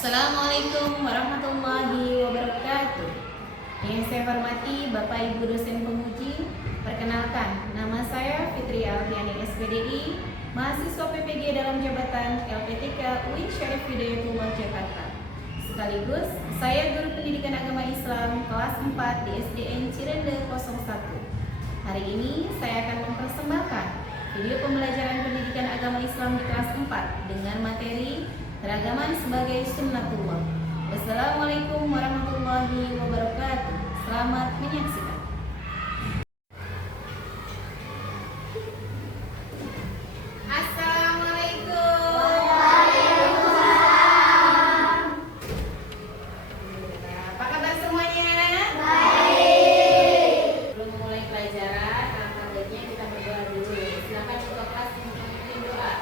Assalamualaikum warahmatullahi wabarakatuh. Yang saya hormati Bapak Ibu dosen penguji, perkenalkan nama saya Fitri Alfiani SPDI, mahasiswa PPG dalam jabatan LPTK UIN Syarif Hidayatullah Jakarta. Sekaligus saya guru pendidikan agama Islam kelas 4 di SDN Cirende 01. Hari ini saya akan mempersembahkan video pembelajaran pendidikan agama Islam di kelas 4 dengan materi keragaman sebagai sunnatullah. Wassalamualaikum warahmatullahi wabarakatuh. Selamat menyaksikan. Assalamualaikum. Apa kabar semuanya? Baik. Belum memulai pelajaran, alangkah baiknya kita berdoa dulu. Silakan buka kelas memimpin doa.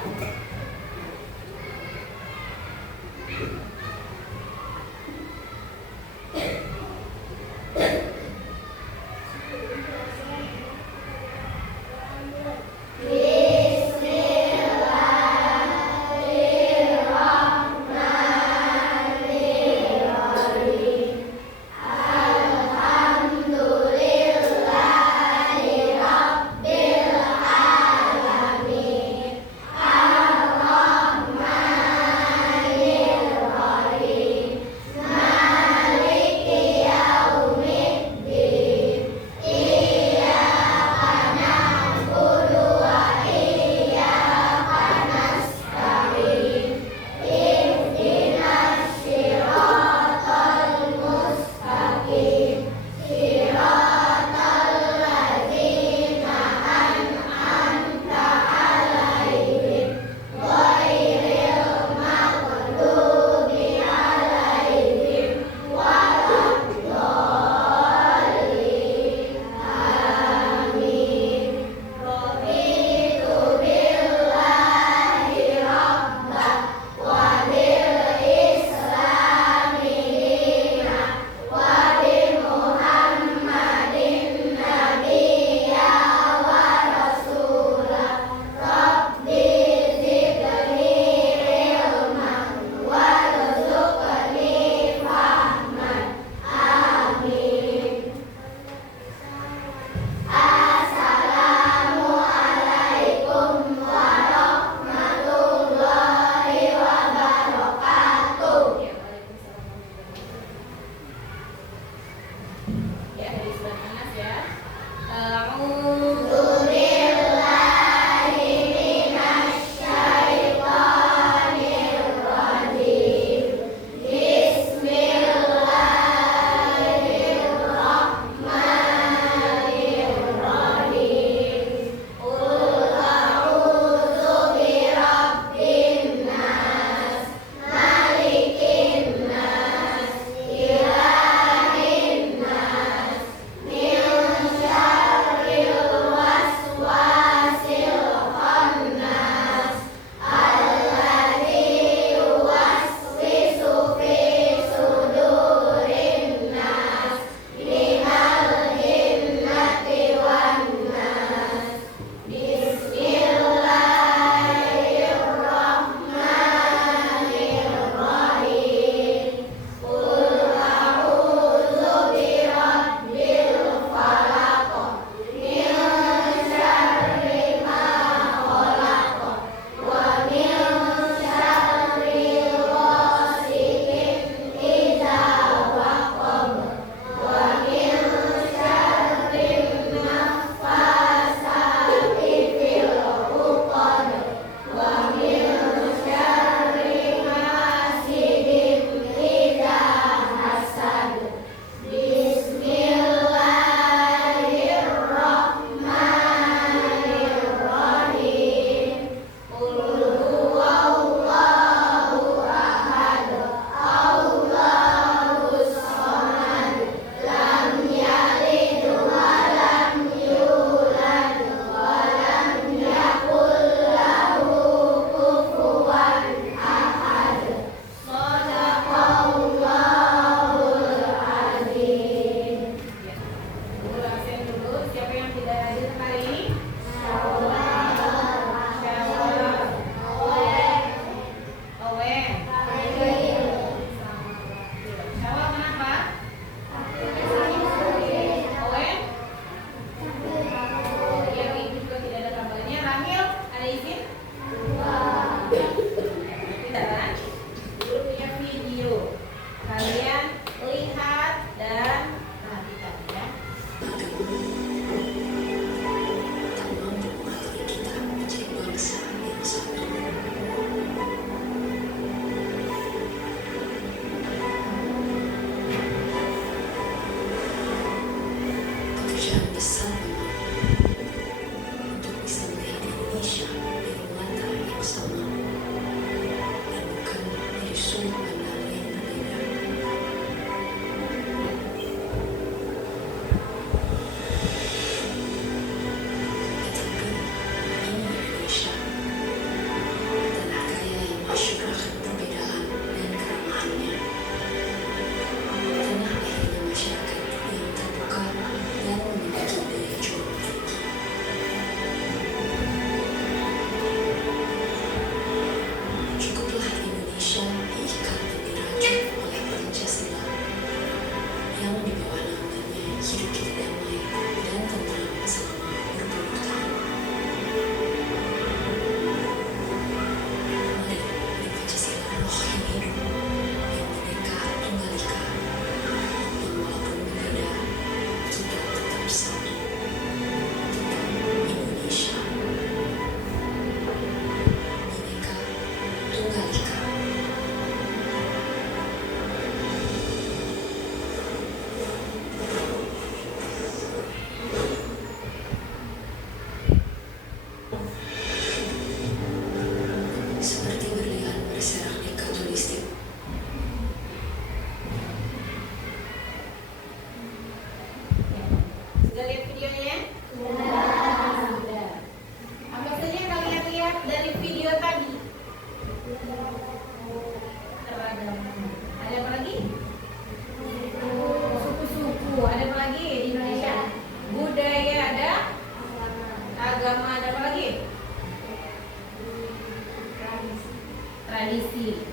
tradisi.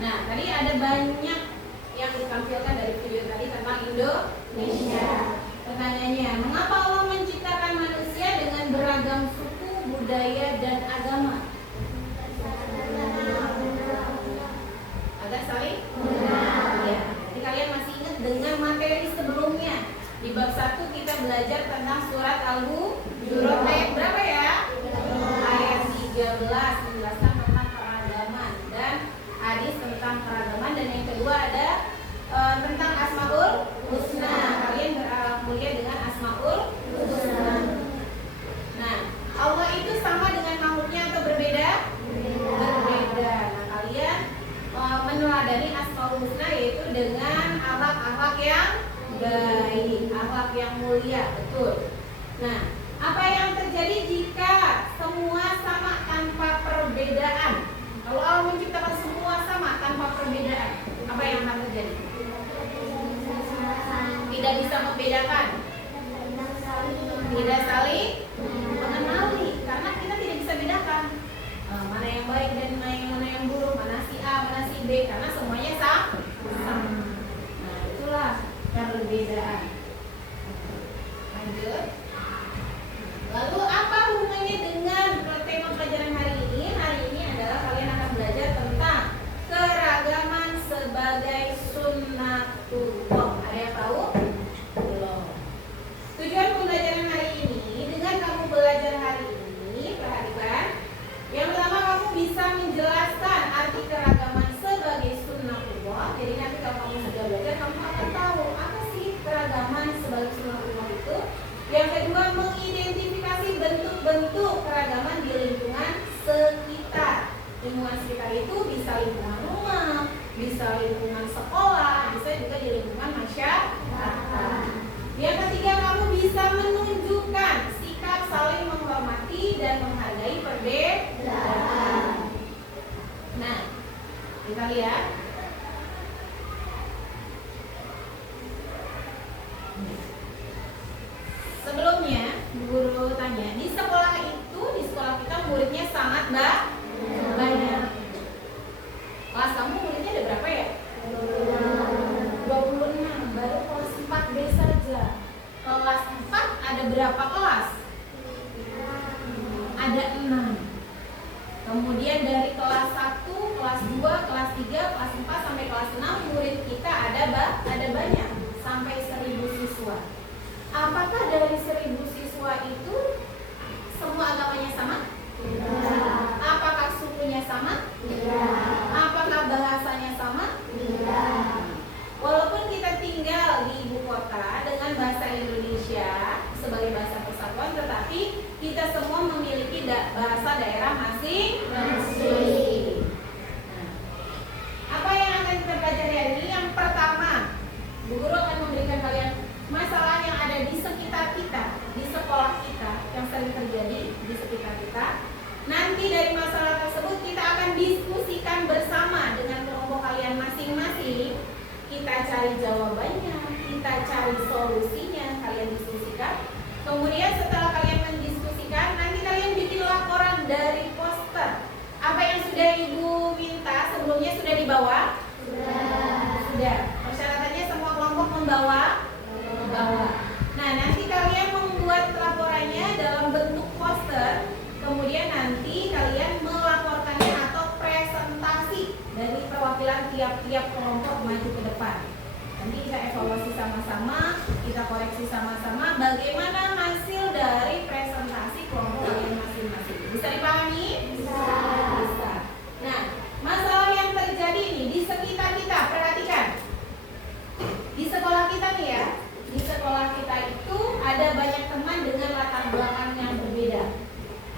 Nah, tadi ada banyak yang ditampilkan dari video tadi tentang Indonesia. Pertanyaannya, mengapa Allah menciptakan manusia dengan beragam suku, budaya, dan agama? Agak saling? Ya. Jadi kalian masih ingat dengan materi sebelumnya. Di bab 1 kita belajar tentang surat Al-Hujurat ayat berapa ya? Ayat 13 menjelaskan tentang keragaman dan hadis tentang keragaman, dan yang kedua ada tentang Asmaul Husna. Kalian kuliah dengan Asmaul Husna. Nah, Allah itu sama dengan makhluknya atau berbeda? Berbeda. Nah, kalian meneladani Asmaul Husna yaitu dengan akhlak-akhlak yang baik, akhlak yang mulia, betul. Nah, apa yang terjadi jika semua sama tanpa perbedaan? Kalau Allah menciptakan semua sama tanpa perbedaan, apa yang akan terjadi? Tidak bisa membedakan, tidak saling mengenali, karena kita tidak bisa bedakan mana yang baik dan mana yang buruk, mana si A, mana si B, karena semuanya sama. Nah, itulah perbedaan. Lanjut. Lalu apa hubungannya dengan tema pelajaran hari ini? Hari ini adalah kalian akan belajar tentang keragaman sebagai sunnatullah. Ada yang tahu? Belum. Tujuan pembelajaran hari ini, dengan kamu belajar hari ini, perhatikan. Yang pertama, kamu bisa menjelaskan arti keragaman sebagai sunnatullah. Jadi nanti kalau kamu sudah belajar, kamu akan tahu apa sih keragaman sebagai sunnatullah itu. Yang kedua, mengidentifikasi bentuk-bentuk keragaman di lingkungan sekitar. Lingkungan sekitar itu bisa lingkungan rumah, bisa lingkungan sekolah, bisa juga di lingkungan masyarakat. Yang ketiga, kamu bisa menunjukkan sikap saling menghormati dan menghargai perbedaan. Nah, kita lihat. Sebelumnya, guru tanya, di sekolah kita muridnya sangat banyak. Kelas kamu muridnya ada berapa ya? 26. Baru kelas 4B saja. Kelas 4 ada berapa kelas? Ada 6. Kemudian dari kelas 1, kelas 2, kelas 3, kelas 4 sampai kelas 6 murid kita ada banyak, sampai 1000 siswa. Apakah dari 1000 siswa itu semua agamanya sama? Tidak. Apakah sukunya sama? Tidak. Apakah bahasanya sama? Tidak. Walaupun kita tinggal di ibu kota dengan bahasa Indonesia sebagai bahasa persatuan, tetapi kita semua memiliki bahasa daerah masing-masing. Apa yang akan kita pelajari hari ini? Yang pertama, Bu Guru akan memberikan kalian masalah yang ada di sekitar kita, di sekolah kita, yang sering terjadi di sekitar kita. Nanti dari masalah tersebut kita akan diskusikan bersama dengan kelompok kalian masing-masing. Kita cari jawabannya, kita cari solusinya, kalian diskusikan. Kemudian setelah kalian mendiskusikan, nanti kalian bikin laporan dari poster. Apa yang sudah Ibu minta sebelumnya sudah dibawa? Sudah. Persyaratannya semua kelompok membawa. Nah, nanti kalian membuat laporannya dalam bentuk poster. Kemudian nanti kalian melaporkannya atau presentasi dari perwakilan tiap-tiap kelompok maju ke depan. Nanti kita evaluasi sama-sama, kita koreksi sama-sama bagaimana hasil dari presentasi kelompok kalian masing-masing. Bisa dipahami? Bisa. Nah, masalah yang terjadi ini di sekitar kita, perhatikan. Di sekolah kita nih ya, di sekolah kita itu ada banyak teman dengan latar belakang yang berbeda.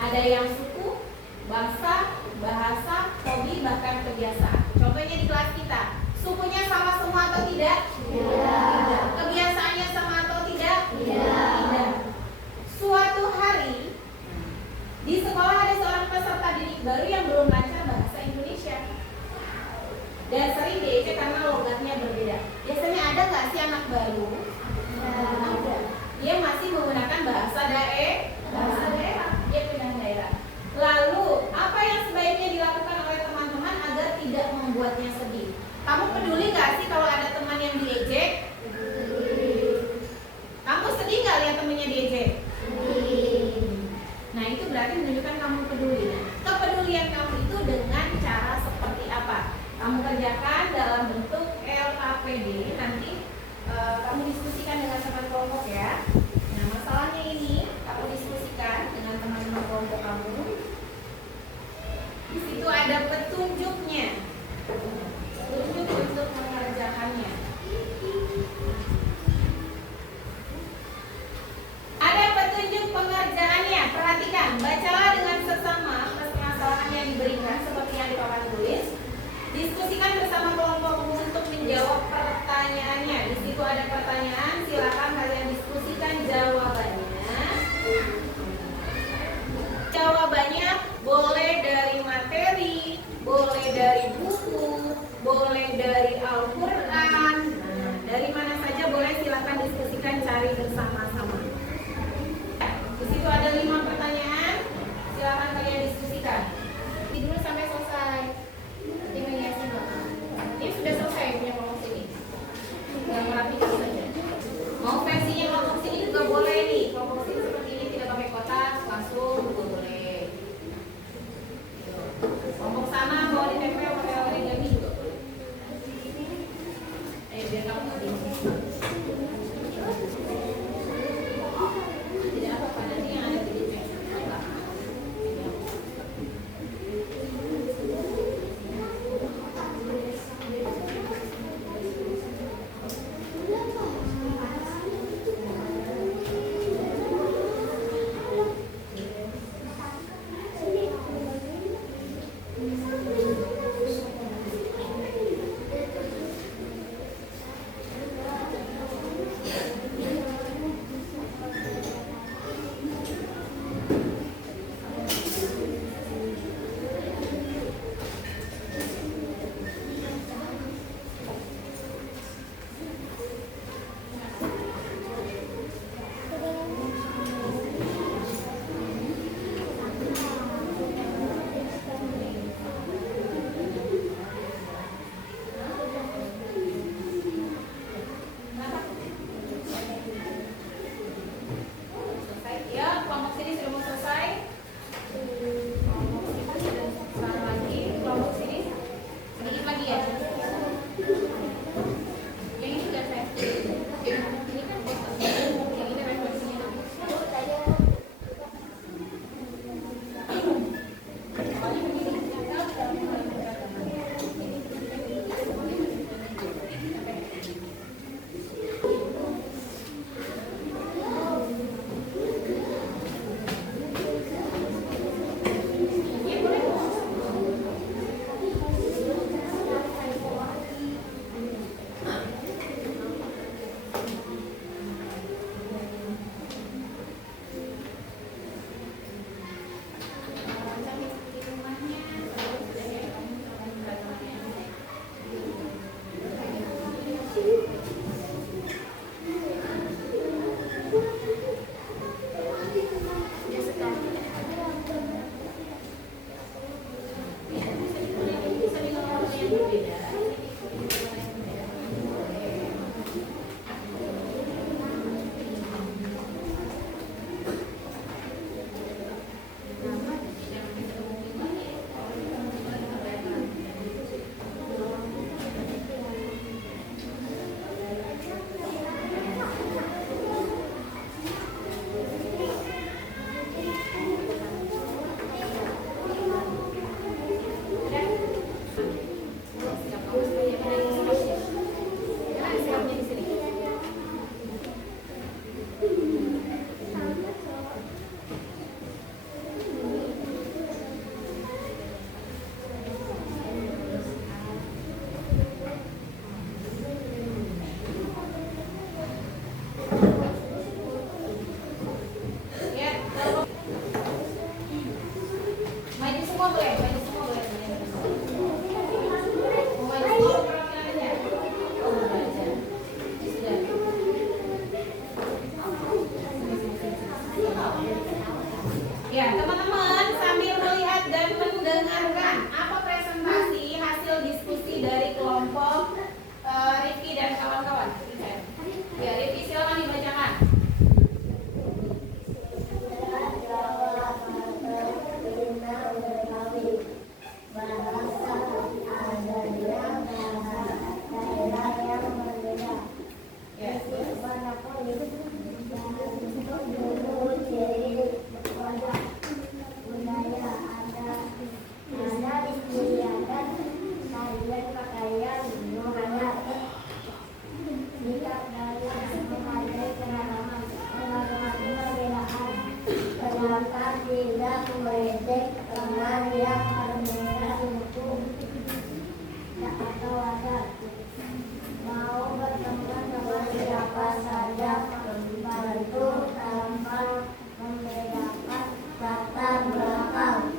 Ada yang suku, bangsa, bahasa, hobi, bahkan kebiasaan. Contohnya di kelas kita, sukunya sama semua atau tidak? Tidak. Kebiasaannya sama atau tidak? Tidak. Suatu hari di sekolah ada seorang peserta didik baru yang belum lancar bahasa Indonesia dan sering diejek karena logatnya berbeda. Biasanya ada nggak sih anak baru? Ada. Dia masih menggunakan bahasa daerah. Dia pindah daerah. Lalu apa yang sebaiknya dilakukan oleh teman-teman agar nggak sih kalau ada teman yang diejek? Kamu sedih nggak lihat temennya diejek? Nah, itu berarti menunjukkan kamu peduli. Nah, kepedulian kamu itu dengan cara seperti apa? Kamu kerjakan dalam bentuk LKPD. Nanti kamu diskusikan dengan teman kelompok ya. Nah, masalahnya ini kamu diskusikan dengan teman-teman kelompok kamu. Di situ ada petunjuknya. Petunjuk untuk mengerjakannya. Ada petunjuk pengerjaannya. Perhatikan, bacalah dengan seksama permasalahan yang diberikan seperti yang di papan tulis. Diskusikan bersama kelompokmu untuk menjawab pertanyaannya. Di situ ada pertanyaan, silakan kalian diskusikan jawabannya. Jawabannya boleh dari materi, boleh dari buku, boleh dari Al-Quran. Nah, dari mana saja boleh, silakan diskusikan, cari bersama-sama. Di situ ada 5 pertanyaan, silakan kalian diskusikan. Dulu sampai selesai. Ini sudah selesai punya kelompok sini. Yang merapikan saja. Mau versinya kelompok sini juga boleh nih. Kelompok sini seperti ini tidak pakai kotak, langsung juga boleh. Kelompok sana mau ditempel pakai origami juga boleh. Biar kamu nggak bingung. Tidak apa-apa, nanti yang ada di ditempel.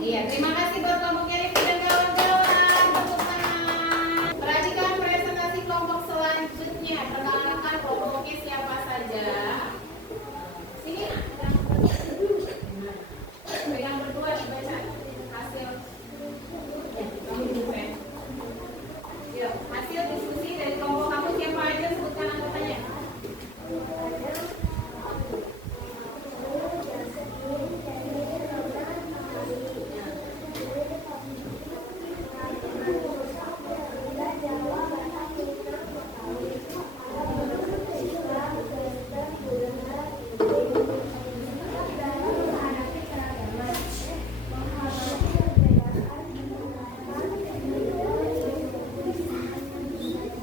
Iya, terima kasih buat kelompoknya Rifki dan kawan-kawan. Tepuk tangan. Perhatikan presentasi kelompok selanjutnya. Perkenalkan kelompoknya siapa saja. Sini nak. Pegang berdua dibaca hasil. Ya, kamu duduk ya. Yuk, hasil diskusi dari kelompok kamu siapa aja, sebutkan anggotanya.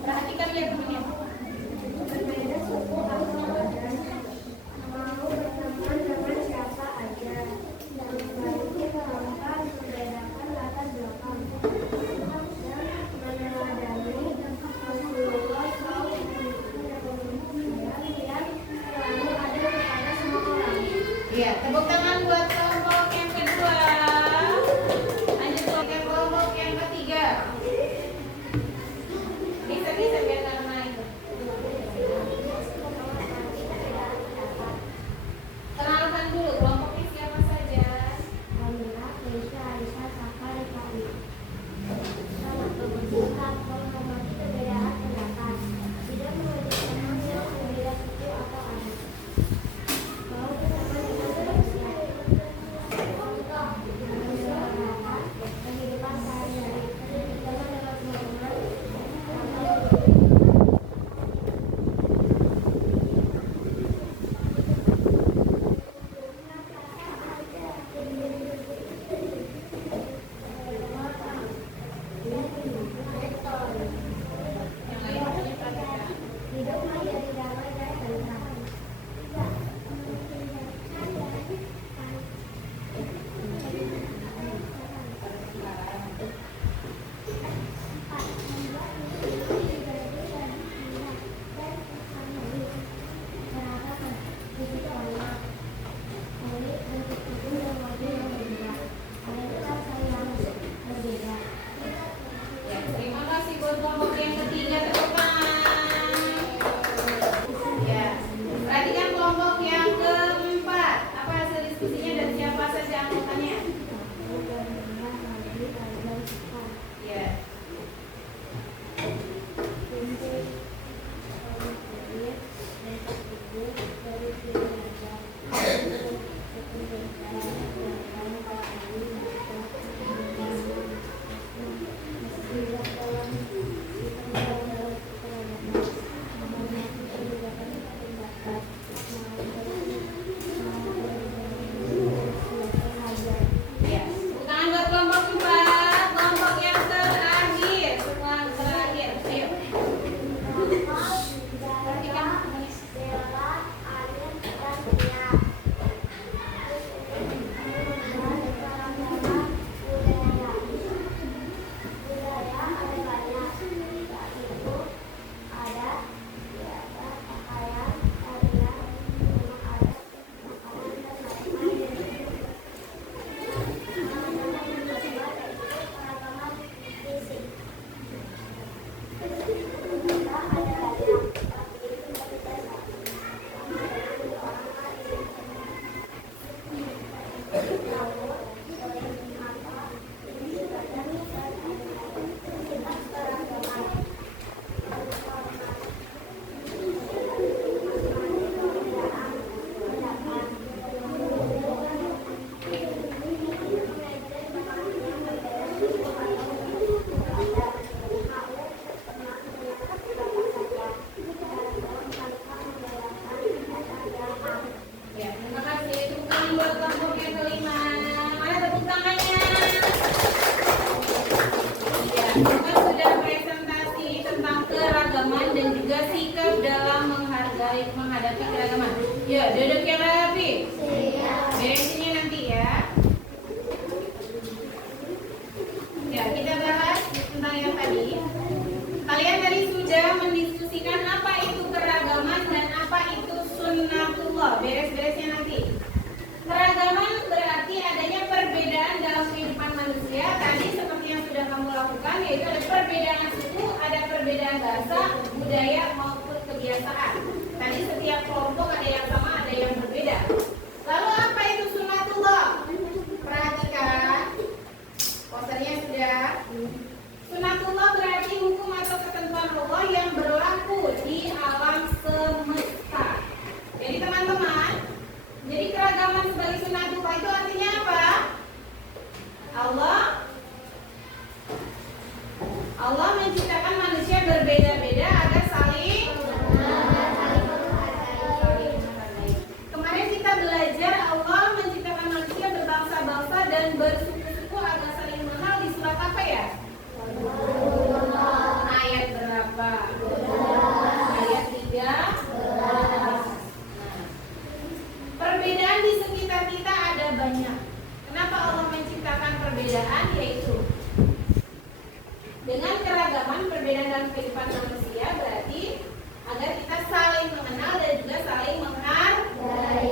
Perhatikan ya teman-teman. Iya, tepuk tangan buat kelompok yang kedua. Lanjut ke kelompok yang ketiga. Bisa biar nggak kena itu. Kenalkan dulu kelompoknya siapa saja. Ya, duduk yang rapi. Beresinnya nanti ya. Ya, kita bahas tentang yang tadi. Kalian tadi sudah mendiskusikan apa itu keragaman dan apa itu sunnatullah. Beres-beresnya nanti. Keragaman berarti adanya perbedaan dalam kehidupan manusia. Tadi seperti yang sudah kamu lakukan, yaitu ada perbedaan suku, ada perbedaan bahasa, budaya maupun kebiasaan. Tadi setiap kelompok ada yang sama, ada yang berbeda. Lalu apa itu sunnatullah? Perhatikan, posternya sudah. Sunnatullah berarti hukum atau ketentuan Allah yang berlaku di alam semesta. Jadi teman-teman, jadi keragaman sebagai sunnatullah itu artinya apa? Allah menciptakan manusia berbeda-beda agar saling menghargai. Kemarin kita belajar Allah menciptakan manusia berbangsa-bangsa dan bersuku-suku agar saling mengenal di surat apa ya? Ayat berapa? Ayat 3. Perbedaan di sekitar kita ada banyak. Kenapa Allah menciptakan perbedaan? Yaitu dengan keragaman perbedaan dalam kehidupan manusia berarti agar kita saling mengenal dan juga saling menghargai.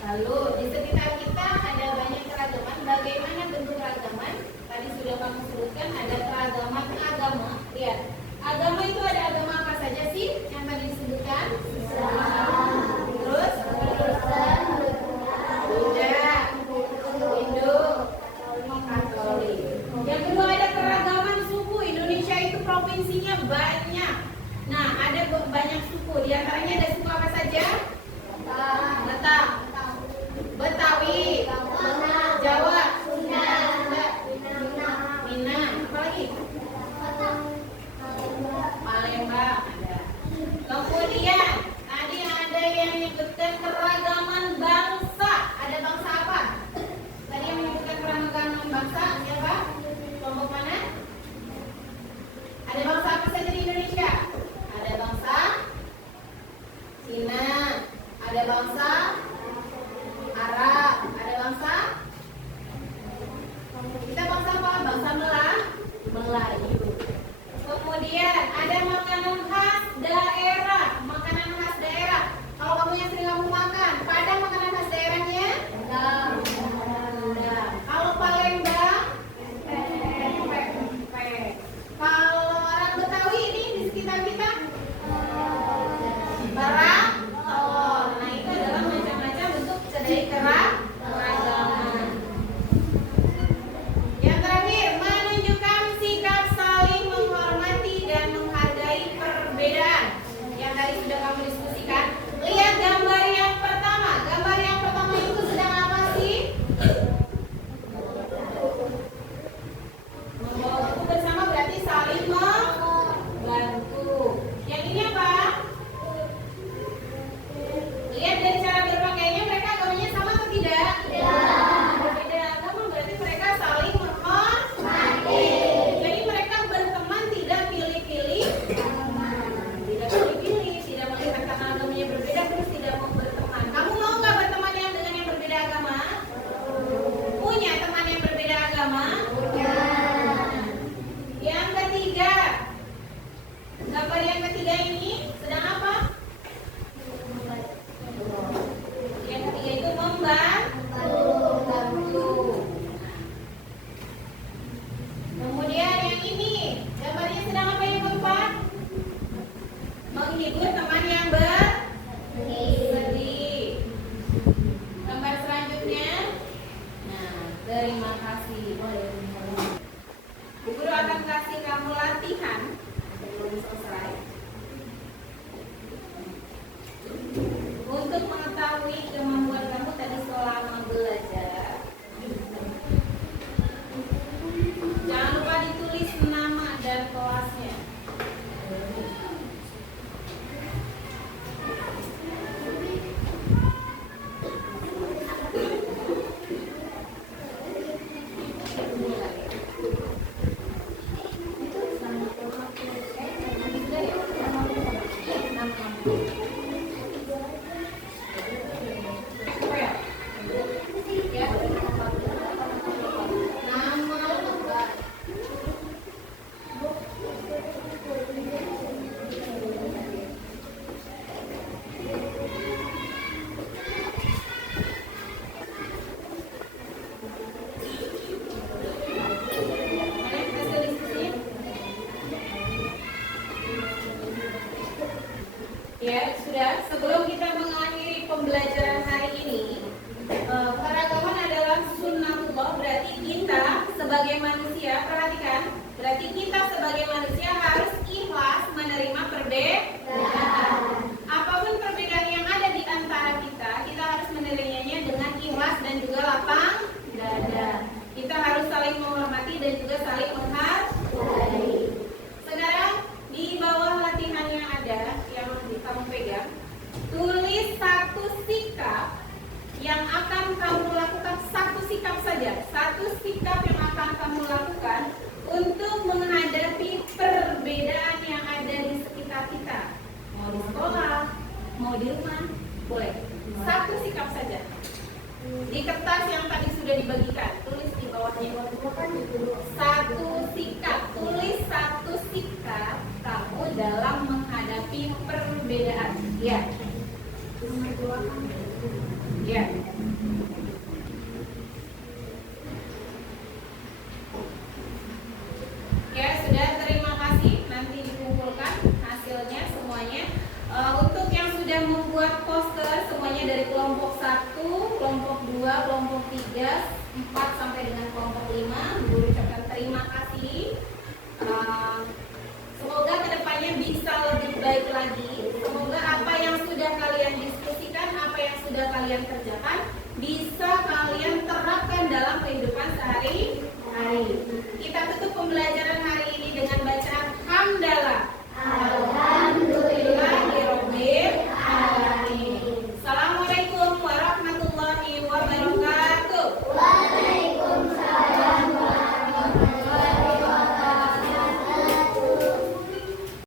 Lalu di sekitar kita ada banyak keragaman. Bagaimana bentuk keragaman? Tadi sudah kamu sebutkan ada keragaman agama. Lihat, agama itu ada agama apa saja sih yang tadi disebutkan? Terus Buddha, Hindu, Katolik. Yang kedua ada keragaman suku. Indonesia itu provinsinya banyak. Nah, ada banyak suku. Di antaranya ada suku apa saja? Batak, Betawi, Jawa, Minang, apa lagi? Palembang ada. Kemudian tadi ada yang menyebutkan keragaman bangsa. Ada bangsa apa? Tadi yang menyebutkan keragaman bangsa siapa? Kelompok mana? Ada bangsa apa saja di Indonesia? Ada bangsa Cina, ada bangsa Arab, ada bangsa kita bangsa apa? Bangsa Melayu. Kemudian ada makanan khas daerah. Makanan khas daerah. Kalau kamu yang sering kamu makan, Padang makanan khas daerahnya? Rendang. Kalau Palembang? Pempek. Kalau orang Betawi ini di sekitar kita? Barang telur. Nah, itu adalah macam-macam bentuk dari keragaman. Yang terakhir, menunjukkan sikap saling menghormati dan menghargai perbedaan. Yang tadi sudah kamu diskusikan. Lihat gambar yang pertama. Gambar yang pertama itu sedang apa sih? Membawa buku bersama berarti saling membantu. Yang ini apa? Lihat dari cara berpakaiannya, mereka agamanya sama atau tidak? Tidak. Berbeda agama berarti mereka saling menghormati. Jadi mereka berteman tidak pilih-pilih. Tidak pilih-pilih, tidak melihat karena agamanya berbeda terus tidak mau berteman. Kamu mau nggak berteman dengan yang berbeda agama? Punya teman yang berbeda agama? Punya. Yang ketiga, gambar yang ketiga ini sedang apa? Yang ketiga itu membantu. Kemudian yang ini, gambarnya sedang apa yang keempat? Menghibur teman yang bersedih. Gambar selanjutnya. Nah, terima kasih. Bu Guru akan kasih kamu latihan sebelum selesai untuk mengetahui kemampuan kamu tadi selama belajar. Jangan lupa ditulis nama dan kelasnya. Mulai. sudah dibagikan. Tulis di bawahnya. Satu sikap. Tulis satu sikap kamu dalam menghadapi perbedaan. Ya. Ya. Ya, sudah, terima kasih. Nanti dikumpulkan hasilnya semuanya. Untuk yang sudah membuat poster semuanya dari kelompok 1, kelompok 2, kelompok 3, 4 sampai dengan kelompok 5, Guru ucapkan terima kasih. Semoga kedepannya bisa lebih baik lagi. Semoga apa yang sudah kalian diskusikan, apa yang sudah kalian kerjakan, bisa kalian terapkan dalam kehidupan sehari-hari. Kita tutup pembelajaran